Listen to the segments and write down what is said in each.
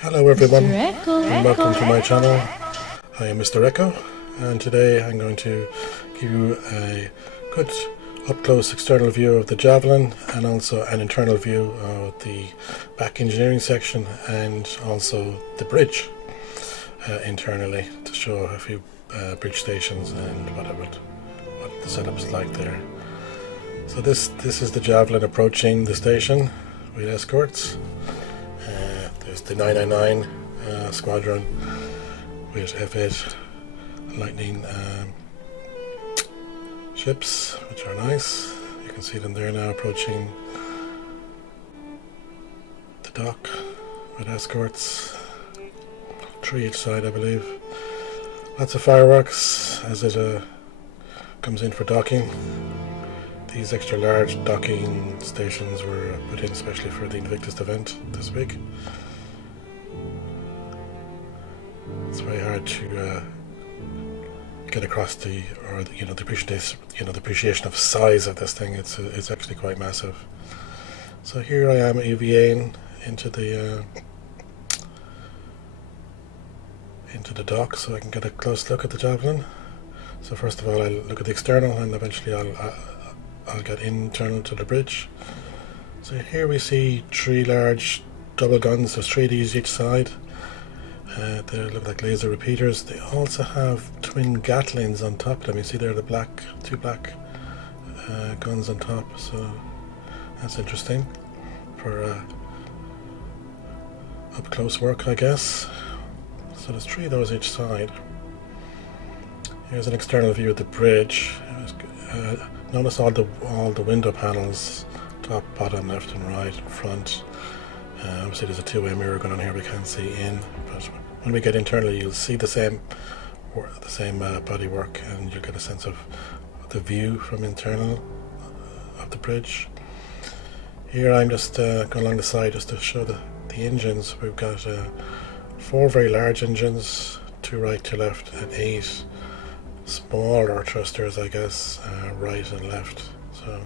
Hello everyone, and welcome to my Echo. channel. I am Mr. Echo, and today I'm going to give you a good up-close external view of the Javelin and also an internal view of the back engineering section and also the bridge internally, to show a few bridge stations and what the setup is like there. So this is the Javelin approaching the station with escorts. There's the 999 squadron with F8 Lightning ships, which are nice. You can see them there now approaching the dock with escorts. 3 each side, I believe. Lots of fireworks as it comes in for docking. These extra large docking stations were put in especially for the Invictus event this week. It's very hard to get across the appreciation of size of this thing. It's actually quite massive. So here I am EVAing into the dock, so I can get a close look at the Javelin. So first of all, I'll look at the external, and eventually I'll get internal to the bridge. So here we see 3 large double guns. There's 3 of these each side. They look like laser repeaters. They also have twin Gatlins on top of them. You see there the 2 black guns on top. So that's interesting for up close work, I guess. So there's 3 of those each side. Here's an external view of the bridge. Notice all the window panels, top, bottom, left and right, front. Obviously there's a 2-way mirror going on here we can't see in, but when we get internally you'll see the same body work, and you'll get a sense of the view from internal of the bridge. Here I'm just going along the side just to show the engines. We've got 4 very large engines, 2 right, 2 left, and 8 smaller thrusters, I guess, right and left. So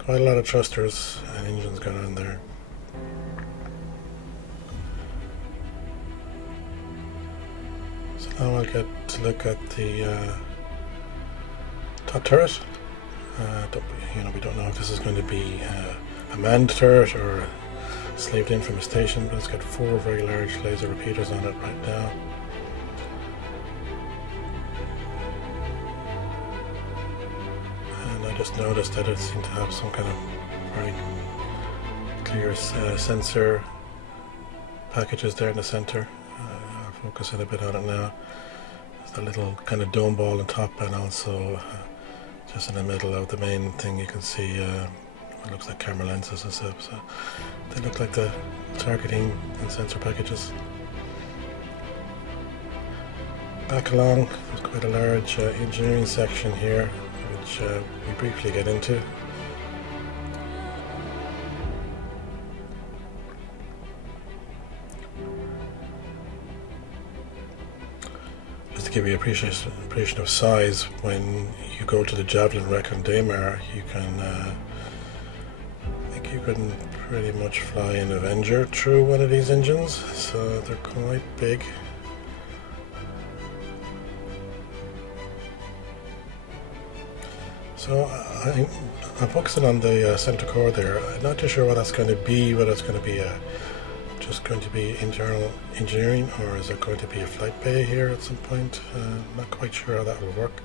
quite a lot of thrusters and engines going on there. So now I'll get to look at the top turret. We don't know if this is going to be a manned turret or slaved in from a station, but it's got 4 very large laser repeaters on it right now. And I just noticed that it seemed to have some kind of very clear sensor packages there in the center. I'll focus in a bit on it now. There's a little kind of dome ball on top, and also just in the middle of the main thing you can see what looks like camera lenses and stuff. So they look like the targeting and sensor packages. Back along, there's quite a large engineering section here, which we briefly get into. Just to give you an appreciation of size, when you go to the Javelin wreck on Daymar, you can I think you can pretty much fly an Avenger through one of these engines, so they're quite big. So I'm focusing on the center core there. I'm not too sure what that's going to be, whether it's going to be just going to be internal engineering, or is there going to be a flight bay here at some point? I'm not quite sure how that will work.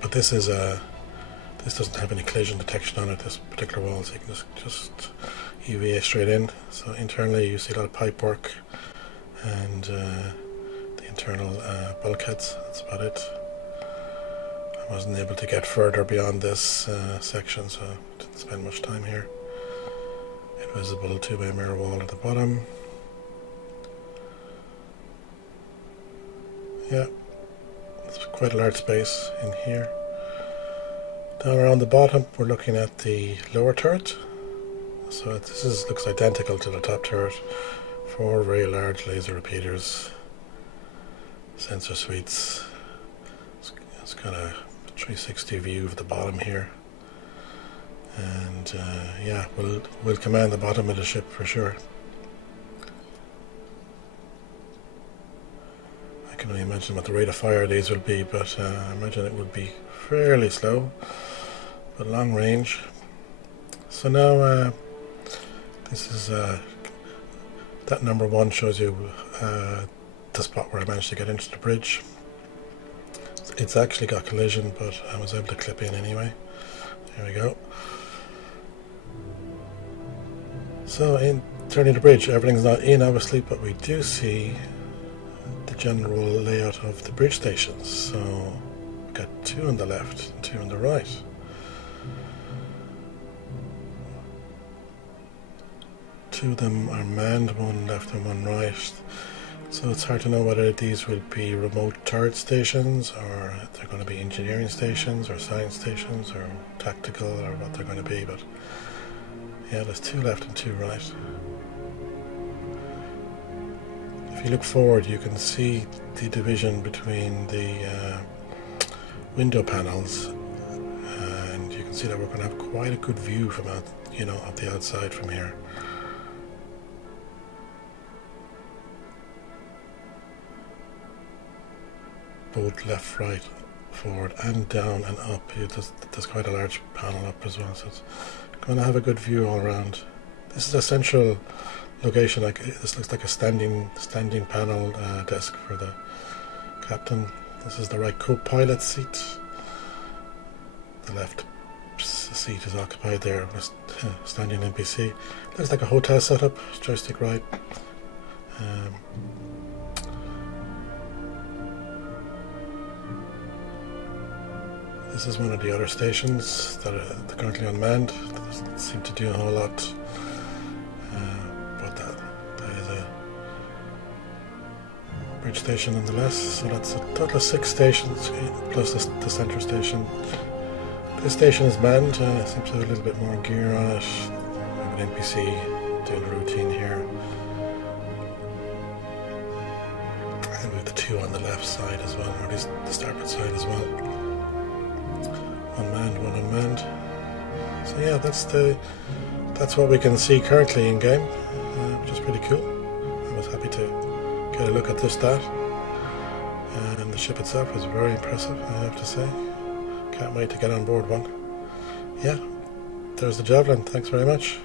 But this doesn't have any collision detection on it, this particular wall, so you can just UVA straight in. So internally you see a lot of pipe work and the internal bulkheads. That's about it. I wasn't able to get further beyond this section, so didn't spend much time here. Invisible 2-way mirror wall at the bottom. Yeah, it's quite a large space in here. Down around the bottom we're looking at the lower turret. So this looks identical to the top turret. 4 very large laser repeaters, sensor suites. It's got a 360 view of the bottom here. And yeah, we'll command the bottom of the ship for sure. can only imagine what the rate of fire of these will be, but I imagine it would be fairly slow, but long range. So now this is that number 1 shows you the spot where I managed to get into the bridge. It's actually got collision, but I was able to clip in anyway. There we go. So in turning the bridge, everything's not in obviously, but we do see the general layout of the bridge stations. So we've got 2 on the left and 2 on the right. Two of them are manned, 1 left and 1 right. So it's hard to know whether these will be remote turret stations, or they're going to be engineering stations, or science stations, or tactical, or what they're going to be. But yeah, there's 2 left and 2 right. If you look forward, you can see the division between the window panels, and you can see that we're going to have quite a good view from out, of the outside from here. Both left, right, forward, and down and up. There's quite a large panel up as well, so it's going to have a good view all around. This is a central location. This looks like a standing panel desk for the captain. This is the right Copilot seat. The left seat is occupied there with standing NPC. Looks like a hotel setup. Joystick right. This is one of the other stations that are currently unmanned. It doesn't seem to do a whole lot, but that is a bridge station nonetheless. So that's a total of 6 stations, plus the centre station. This station is manned, seems to have a little bit more gear on it. We have an NPC doing a routine here. And we have the 2 on the left side as well, or at least the starboard side as well. Unmanned, 1 unmanned. So yeah, that's what we can see currently in game, which is pretty cool. I was happy to get a look at this stat, and the ship itself was very impressive, I have to say. Can't wait to get on board one. Yeah, there's the Javelin. Thanks very much.